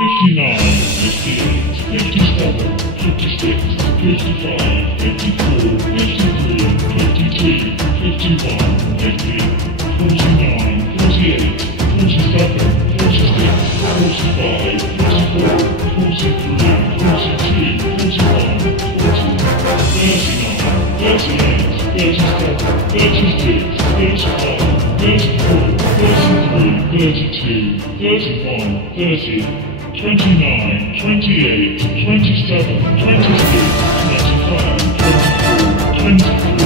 59, 58, 57, 56, 55, 54, 53, 52, 51, 50, 49, 48, 47, 46, 45, 44, 43, 42, 41, 42, 39, 38, 37, 36, 35, 34, 33, 32, 31, 30, 29, 28, 27, 26, 25, 24, 23,